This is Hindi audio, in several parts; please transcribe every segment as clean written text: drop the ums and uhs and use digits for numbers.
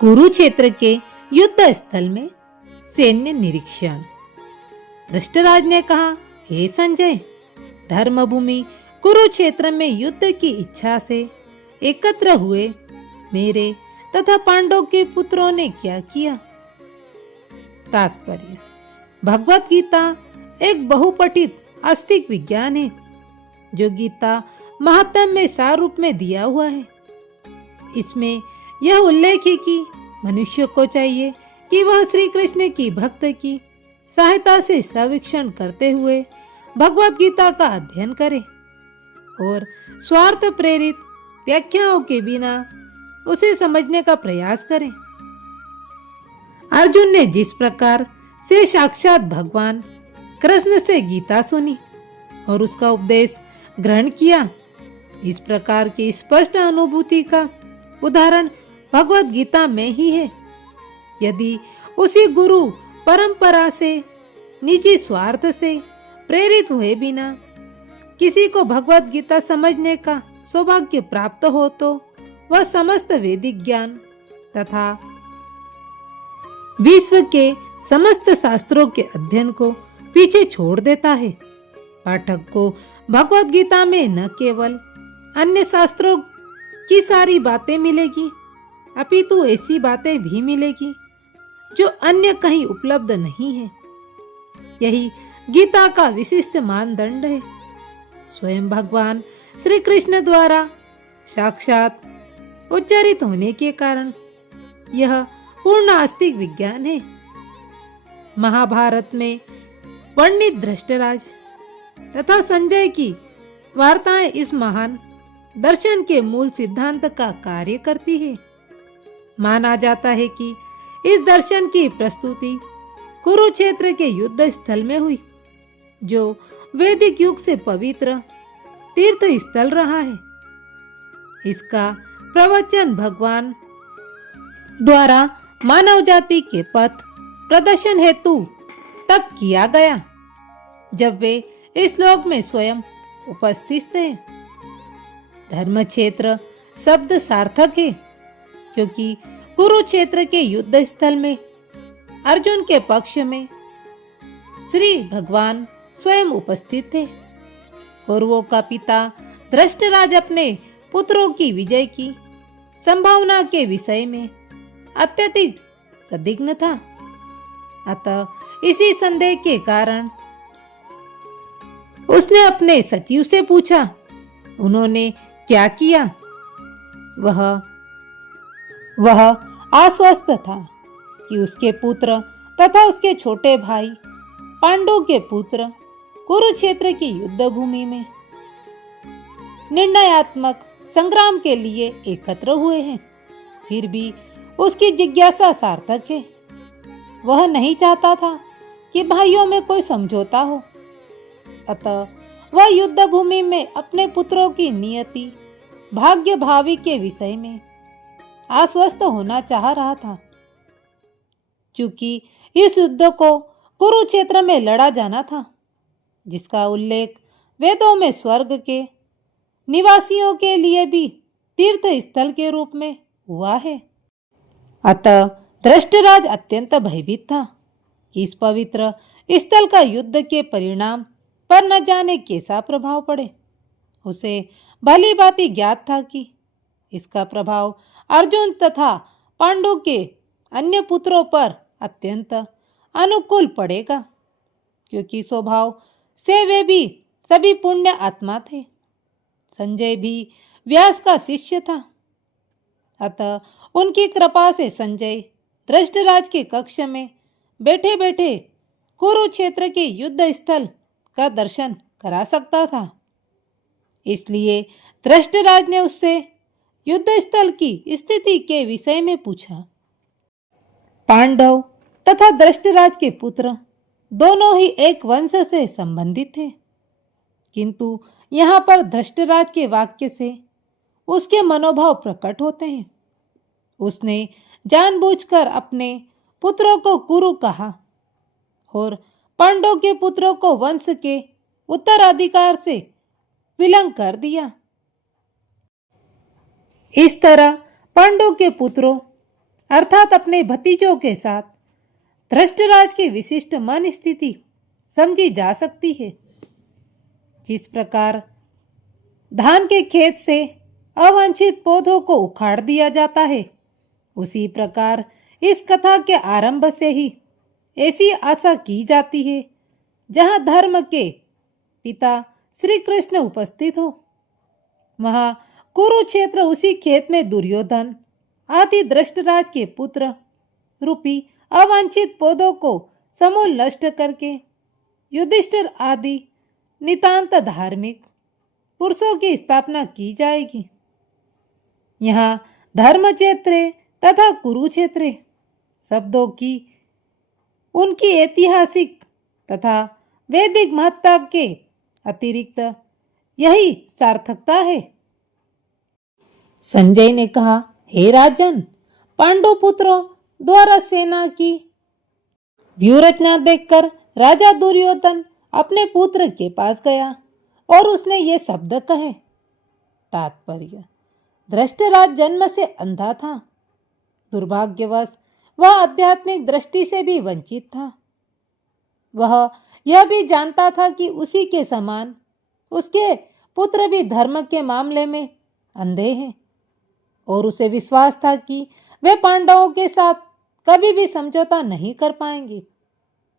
कुरुक्षेत्र के युद्ध स्थल में सैन्य निरीक्षण। धृष्टराज ने कहा, हे संजय, धर्मभूमि कुरुक्षेत्र में युद्ध की इच्छा से एकत्र हुए मेरे तथा पांडव के पुत्रों ने क्या किया। तात्पर्य: भगवत गीता एक बहुपठित आस्तिक विज्ञान है जो गीता महात्म्य में सार रूप में दिया हुआ है। इसमें यह उल्लेख है कि मनुष्य को चाहिए कि वह श्री कृष्ण की भक्त की सहायता से सवीक्षण करते हुए भगवत गीता का अध्ययन करे और स्वार्थ प्रेरित व्याख्याओं के बिना उसे समझने का प्रयास करें। अर्जुन ने जिस प्रकार से साक्षात भगवान कृष्ण से गीता सुनी और उसका उपदेश ग्रहण किया, इस प्रकार की स्पष्ट अनुभूति का उदाहरण भगवत गीता में ही है। यदि उसी गुरु परंपरा से निजी स्वार्थ से प्रेरित हुए बिना किसी को भगवत गीता समझने का सौभाग्य प्राप्त हो तो वह समस्त वैदिक ज्ञान तथा विश्व के समस्त शास्त्रों के अध्ययन को पीछे छोड़ देता है। पाठक को भगवत गीता में न केवल अन्य शास्त्रों की सारी बातें मिलेगी, अपितु ऐसी बातें भी मिलेगी जो अन्य कहीं उपलब्ध नहीं है। यही गीता का विशिष्ट मानदंड है। स्वयं भगवान श्री कृष्ण द्वारा साक्षात उच्चारित होने के कारण यह पूर्ण आस्तिक विज्ञान है। महाभारत में वर्णित धृष्टराज तथा संजय की वार्ताएं इस महान दर्शन के मूल सिद्धांत का कार्य करती है। माना जाता है कि इस दर्शन की प्रस्तुति कुरुक्षेत्र के युद्ध स्थल में हुई, जो वैदिक युग से पवित्र तीर्थ स्थल रहा है। इसका प्रवचन भगवान द्वारा मानव जाति के पथ प्रदर्शन हेतु तब किया गया जब वे इस लोक में स्वयं उपस्थित थे। धर्म क्षेत्र शब्द सार्थक है क्योंकि कुरुक्षेत्र के युद्ध स्थल में अर्जुन के पक्ष में श्री भगवान स्वयं उपस्थित थे। कौरवों का पिता धृष्टराज अपने पुत्रों की विजय की संभावना के विषय में अत्यधिक संदिग्ध था। अतः इसी संदेह के कारण उसने अपने सचिव से पूछा, उन्होंने क्या किया। वह आश्वस्त था कि उसके पुत्र तथा उसके छोटे भाई पांडु के पुत्र कुरुक्षेत्र की युद्ध भूमि में निर्णयात्मक संग्राम के लिए एकत्र हुए हैं। फिर भी उसकी जिज्ञासा सार्थक है। वह नहीं चाहता था कि भाइयों में कोई समझौता हो, अतः वह युद्ध भूमि में अपने पुत्रों की नियति भाग्य भावी के विषय में आश्वस्त होना चाह रहा था। क्योंकि इस युद्ध को कुरुक्षेत्र में लड़ा जाना था, जिसका उल्लेख वेदों में स्वर्ग के निवासियों के लिए भी तीर्थ स्थल के रूप में हुआ है। अतः धृष्टराज अत्यंत भयभीत था कि इस पवित्र स्थल का युद्ध के परिणाम पर न जाने कैसा प्रभाव पड़े। उसे भली भांति ज्ञात था कि इसका प्रभाव अर्जुन तथा पांडु के अन्य पुत्रों पर अत्यंत अनुकूल पड़ेगा, क्योंकि स्वभाव से वे भी सभी पुण्य आत्मा थे। संजय भी व्यास का शिष्य था। अतः उनकी कृपा से संजय धृष्टराज के कक्ष में बैठे बैठे कुरुक्षेत्र के युद्ध स्थल का दर्शन करा सकता था। इसलिए धृष्टराज ने उससे युद्ध स्थल की स्थिति के विषय में पूछा। पांडव तथा धृष्टराज के पुत्र दोनों ही एक वंश से संबंधित थे, किंतु यहाँ पर धृष्टराज के वाक्य से उसके मनोभाव प्रकट होते हैं। उसने जानबूझकर अपने पुत्रों को कुरु कहा और पांडव के पुत्रों को वंश के उत्तराधिकार से विलंग कर दिया। इस तरह पांडव के पुत्रों अर्थात अपने भतीजों के साथ धृष्टराज की विशिष्ट मन स्थिति समझी जा सकती है। जिस प्रकार धान के खेत से अवांछित पौधों को उखाड़ दिया जाता है, उसी प्रकार इस कथा के आरंभ से ही ऐसी आशा की जाती है जहां धर्म के पिता श्री कृष्ण उपस्थित हो, वहां कुरुक्षेत्र उसी खेत में दुर्योधन आदि धृष्टराज के पुत्र रूपी अवांछित पौधों को समूल नष्ट करके युधिष्ठिर आदि नितांत धार्मिक पुरुषों की स्थापना की जाएगी। यहाँ धर्मक्षेत्र तथा कुरुक्षेत्र शब्दों की उनकी ऐतिहासिक तथा वैदिक महत्ता के अतिरिक्त यही सार्थकता है। संजय ने कहा, हे राजन, पांडु पुत्रों द्वारा सेना की व्यूहरचना देखकर राजा दुर्योधन अपने पुत्र के पास गया और उसने ये शब्द कहे। तात्पर्य, धृष्टराज जन्म से अंधा था। दुर्भाग्यवश वह आध्यात्मिक दृष्टि से भी वंचित था। वह यह भी जानता था कि उसी के समान उसके पुत्र भी धर्म के मामले में अंधे हैं और उसे विश्वास था कि वे पांडवों के साथ कभी भी समझौता नहीं कर पाएंगे,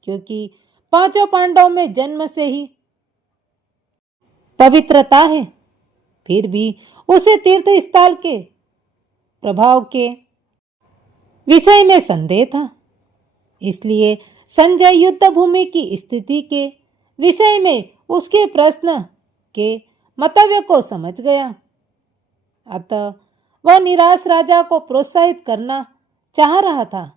क्योंकि पांचों पांडवों में जन्म से ही पवित्रता है। फिर भी उसे तीर्थ स्थल के प्रभाव के विषय में संदेह था। इसलिए संजय युद्ध भूमि की स्थिति के विषय में उसके प्रश्न के मतव्य को समझ गया। अतः वह निराश राजा को प्रोत्साहित करना चाह रहा था।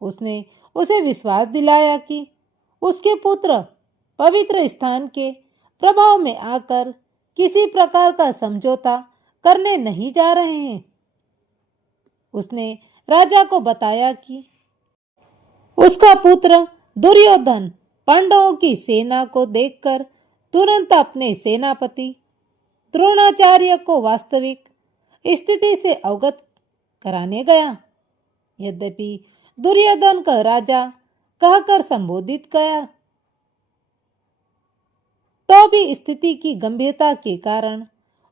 उसने उसे विश्वास दिलाया कि उसके पुत्र पवित्र स्थान के प्रभाव में आकर किसी प्रकार का समझौता करने नहीं जा रहे हैं। उसने राजा को बताया कि उसका पुत्र दुर्योधन पांडवों की सेना को देखकर तुरंत अपने सेनापति द्रोणाचार्य को वास्तविक स्थिति से अवगत कराने गया। यद्यपि दुर्योधन का राजा कहकर संबोधित किया, तो भी स्थिति की गंभीरता के कारण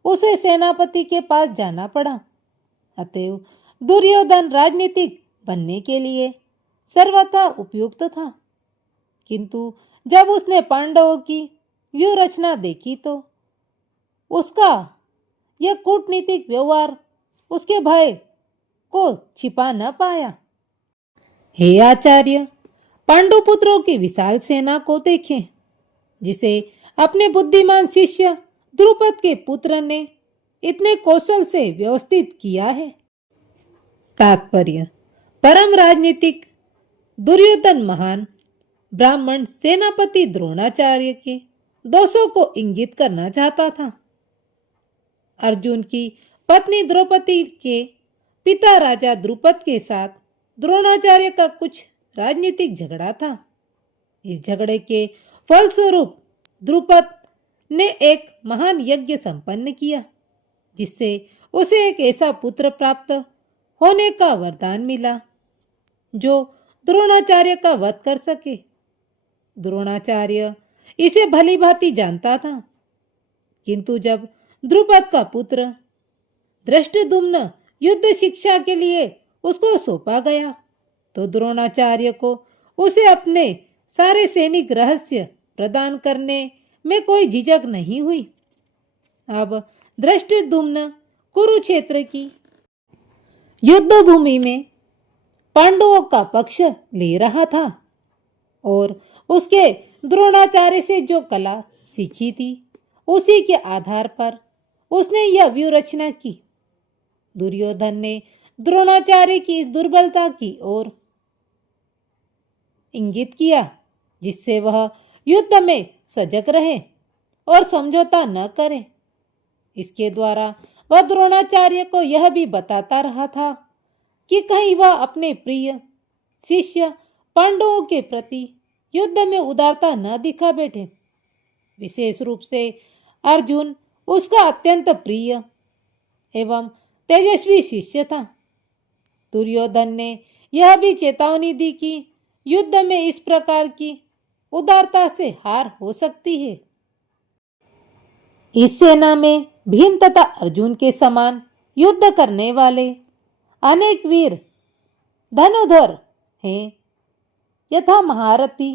उसे सेनापति के पास जाना पड़ा। अतएव दुर्योधन राजनीतिक बनने के लिए सर्वथा उपयुक्त था। किंतु जब उसने पांडवों की व्यूह रचना देखी तो उसका यह कूटनीतिक व्यवहार उसके भय को छिपा न पाया। हे आचार्य, पांडुपुत्रों की विशाल सेना को देखें, जिसे अपने बुद्धिमान शिष्य द्रुपद के पुत्र ने इतने कौशल से व्यवस्थित किया है। तात्पर्य, परम राजनीतिक दुर्योधन महान ब्राह्मण सेनापति द्रोणाचार्य के दोषों को इंगित करना चाहता था। अर्जुन की पत्नी द्रौपदी के पिता राजा द्रुपद के साथ द्रोणाचार्य का कुछ राजनीतिक झगड़ा था। इस झगड़े के फलस्वरूप द्रुपद ने एक महान यज्ञ संपन्न किया, जिससे उसे एक ऐसा पुत्र प्राप्त होने का वरदान मिला जो द्रोणाचार्य का वध कर सके। द्रोणाचार्य इसे भली भांति जानता था, किंतु जब द्रुपद का पुत्र धृष्टद्युम्न युद्ध शिक्षा के लिए उसको सौंपा गया, तो द्रोणाचार्य को उसे अपने सारे सैनिक रहस्य प्रदान करने में कोई झिझक नहीं हुई। अब धृष्टद्युम्न कुरुक्षेत्र की युद्ध भूमि में पांडवों का पक्ष ले रहा था और उसके द्रोणाचार्य से जो कला सीखी थी, उसी के आधार पर उसने यह व्यूह रचना की। दुर्योधन ने द्रोणाचार्य की दुर्बलता की ओर इंगित किया, जिससे वह युद्ध में सजग रहे और समझौता न करे। इसके द्वारा वह द्रोणाचार्य को यह भी बताता रहा था कि कहीं वह अपने प्रिय शिष्य पांडवों के प्रति युद्ध में उदारता न दिखा बैठे। विशेष रूप से अर्जुन उसका अत्यंत प्रिय एवं तेजस्वी शिष्य था। दुर्योधन ने यह भी चेतावनी दी कि युद्ध में इस प्रकार की उदारता से हार हो सकती है। इस सेना में भीम तथा अर्जुन के समान युद्ध करने वाले अनेक वीर धनुर्धर हैं, यथा महारथी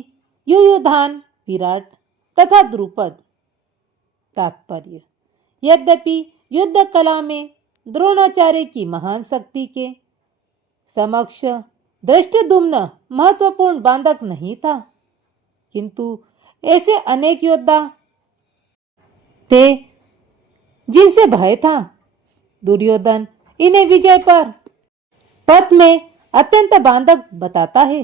युयुधान, विराट तथा द्रुपद। तात्पर्य: यद्यपि युद्ध कला में द्रोणाचार्य की महान शक्ति के समक्ष धृष्टद्युम्न महत्वपूर्ण बांधक नहीं था, किंतु ऐसे अनेक योद्धा थे जिनसे भय था। दुर्योधन इन्हें विजय पर पथ में अत्यंत बांधक बताता है,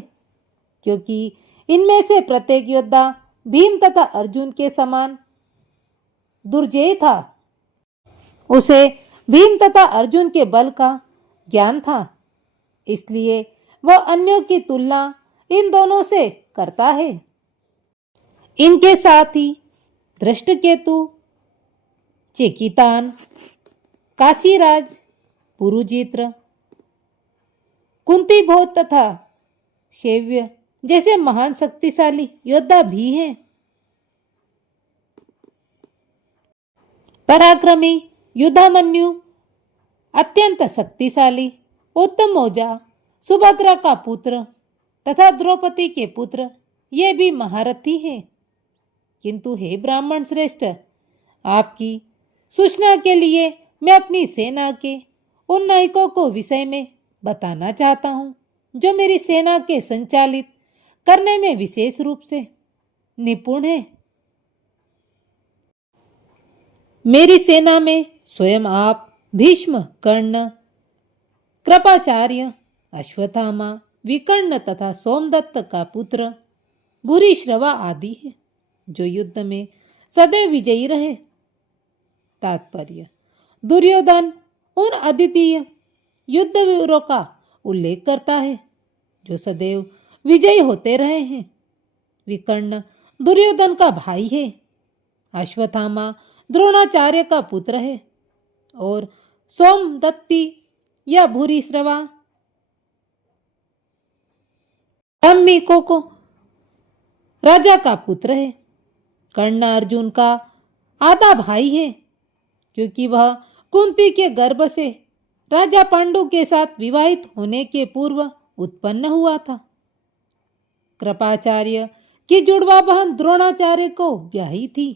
क्योंकि इनमें से प्रत्येक योद्धा भीम तथा अर्जुन के समान दुर्जेय था। उसे भीम तथा अर्जुन के बल का ज्ञान था, इसलिए वह अन्यों की तुलना इन दोनों से करता है। इनके साथ ही धृष्टकेतु, चेकितान, काशीराज, पुरुजित्र, कुंतीभोज तथा शैव्य जैसे महान शक्तिशाली योद्धा भी हैं। पराक्रमी युद्धामन्यु अत्यंत शक्तिशाली उत्तम औजा, सुभद्रा का पुत्र तथा द्रौपदी के पुत्र, ये भी महारथी हैं। किंतु हे ब्राह्मण श्रेष्ठ, आपकी सूचना के लिए मैं अपनी सेना के उन नायकों को विषय में बताना चाहता हूँ, जो मेरी सेना के संचालित करने में विशेष रूप से निपुण है। मेरी सेना में स्वयं आप, भीष्म, कर्ण, कृपाचार्य, अश्वत्थामा, विकर्ण तथा सोमदत्त का पुत्र भूरिश्रवा आदि है, जो युद्ध में सदैव विजयी रहे। तात्पर्य: दुर्योधन उन अद्वितीय युद्धवीरों का उल्लेख करता है जो सदैव विजयी होते रहे हैं। विकर्ण दुर्योधन का भाई है, अश्वत्थामा द्रोणाचार्य का पुत्र है, और सोमदत्ती या भूरिश्रवा ब्राह्मणिकों को राजा का पुत्र है। कर्ण अर्जुन का आधा भाई है, क्योंकि वह कुंती के गर्भ से राजा पांडु के साथ विवाहित होने के पूर्व उत्पन्न हुआ था। कृपाचार्य की जुड़वा बहन द्रोणाचार्य को ब्याही थी।